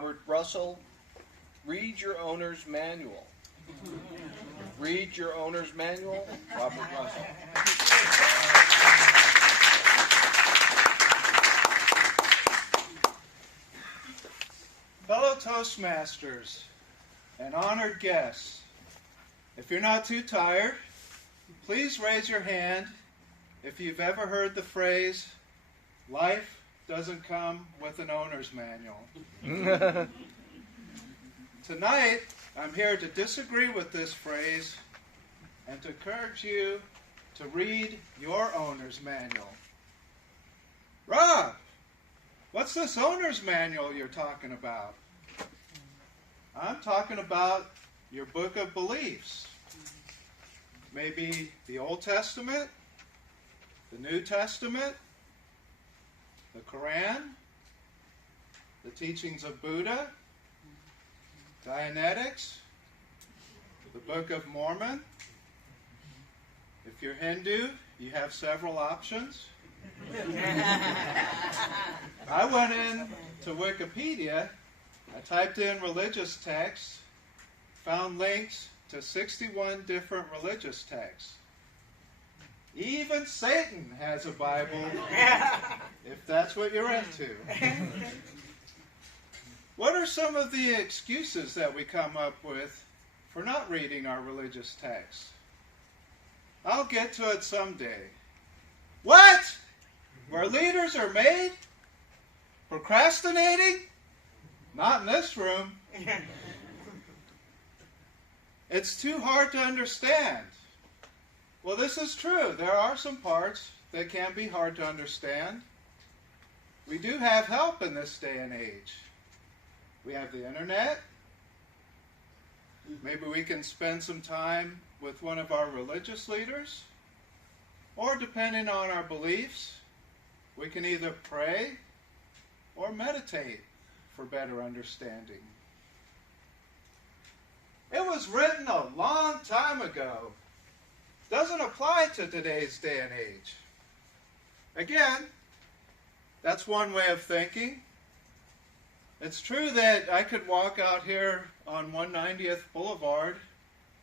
Robert Russell, read your owner's manual. Read your owner's manual, Robert Russell. Fellow Toastmasters and honored guests, if you're not too tired, please raise your hand if you've ever heard the phrase, life doesn't come with an owner's manual. Tonight, I'm here to disagree with this phrase and to encourage you to read your owner's manual. Rob, what's this owner's manual you're talking about? I'm talking about your book of beliefs. Maybe the Old Testament, the New Testament, the Quran, the teachings of Buddha, Dianetics, the Book of Mormon. If you're Hindu, you have several options. I went in to Wikipedia, I typed in religious texts, found links to 61 different religious texts. Even Satan has a Bible, if that's what you're into. What are some of the excuses that we come up with for not reading our religious texts? I'll get to it someday. What? Where leaders are made? Procrastinating? Not in this room. It's too hard to understand. Well, this is true. There are some parts that can be hard to understand. We do have help in this day and age. We have the internet. Maybe we can spend some time with one of our religious leaders. Or depending on our beliefs, we can either pray or meditate for better understanding. It was written a long time ago. Doesn't apply to today's day and age. Again, that's one way of thinking. It's true that I could walk out here on 190th Boulevard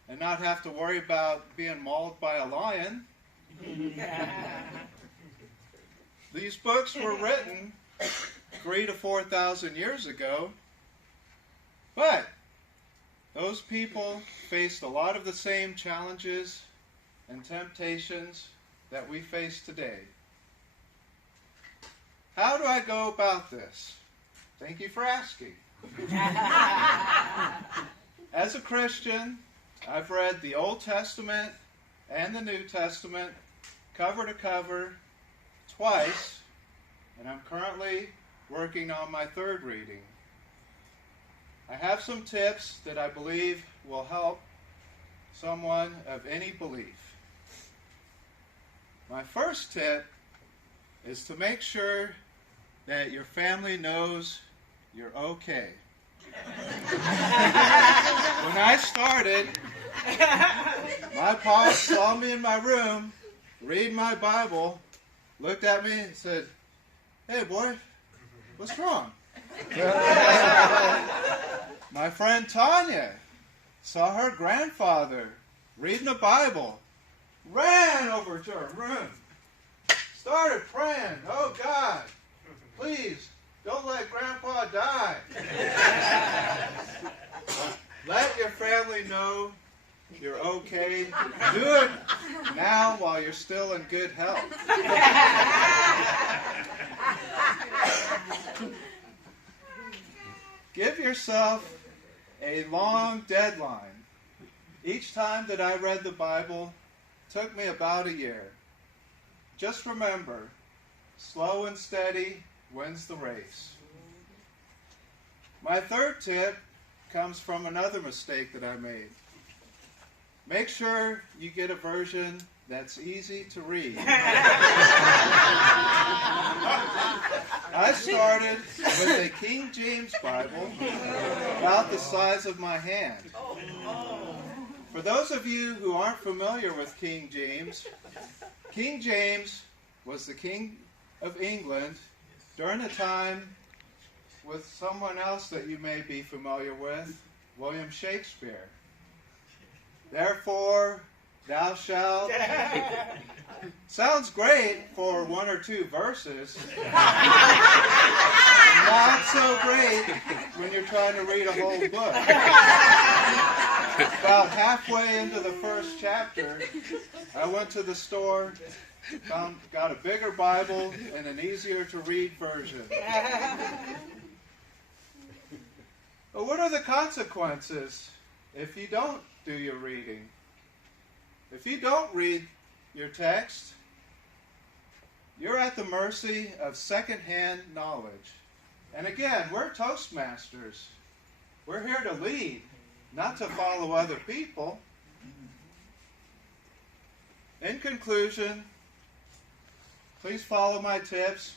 and not have to worry about being mauled by a lion. These books were written 3,000 to 4,000 years ago, but those people faced a lot of the same challenges and temptations that we face today. How do I go about this? Thank you for asking. As a Christian, I've read the Old Testament and the New Testament cover to cover twice, and I'm currently working on my third reading. I have some tips that I believe will help someone of any belief. My first tip is to make sure that your family knows you're okay. When I started, my pa saw me in my room, read my Bible, looked at me and said, "Hey boy, what's wrong?" My friend Tanya saw her grandfather reading the Bible, ran over to her room, started praying, "Oh God, please don't let Grandpa die." Let your family know you're okay. Do it now while you're still in good health. Give yourself a long deadline. Each time that I read the Bible took me about a year. Just remember, slow and steady wins the race. My third tip comes from another mistake that I made. Make sure you get a version that's easy to read. I started with a King James Bible about the size of my hand. For those of you who aren't familiar with King James was the King of England during a time with someone else that you may be familiar with, William Shakespeare. Therefore, thou shalt. Sounds great for 1 or 2 verses. Not so great when you're trying to read a whole book. About halfway into the first chapter, I went to the store, got a bigger Bible and an easier to read version. But what are the consequences if you don't do your reading? If you don't read your text, you're at the mercy of secondhand knowledge. And again, we're Toastmasters. We're here to lead, not to follow other people. In conclusion, please follow my tips.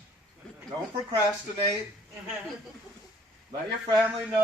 Don't procrastinate. Let your family know.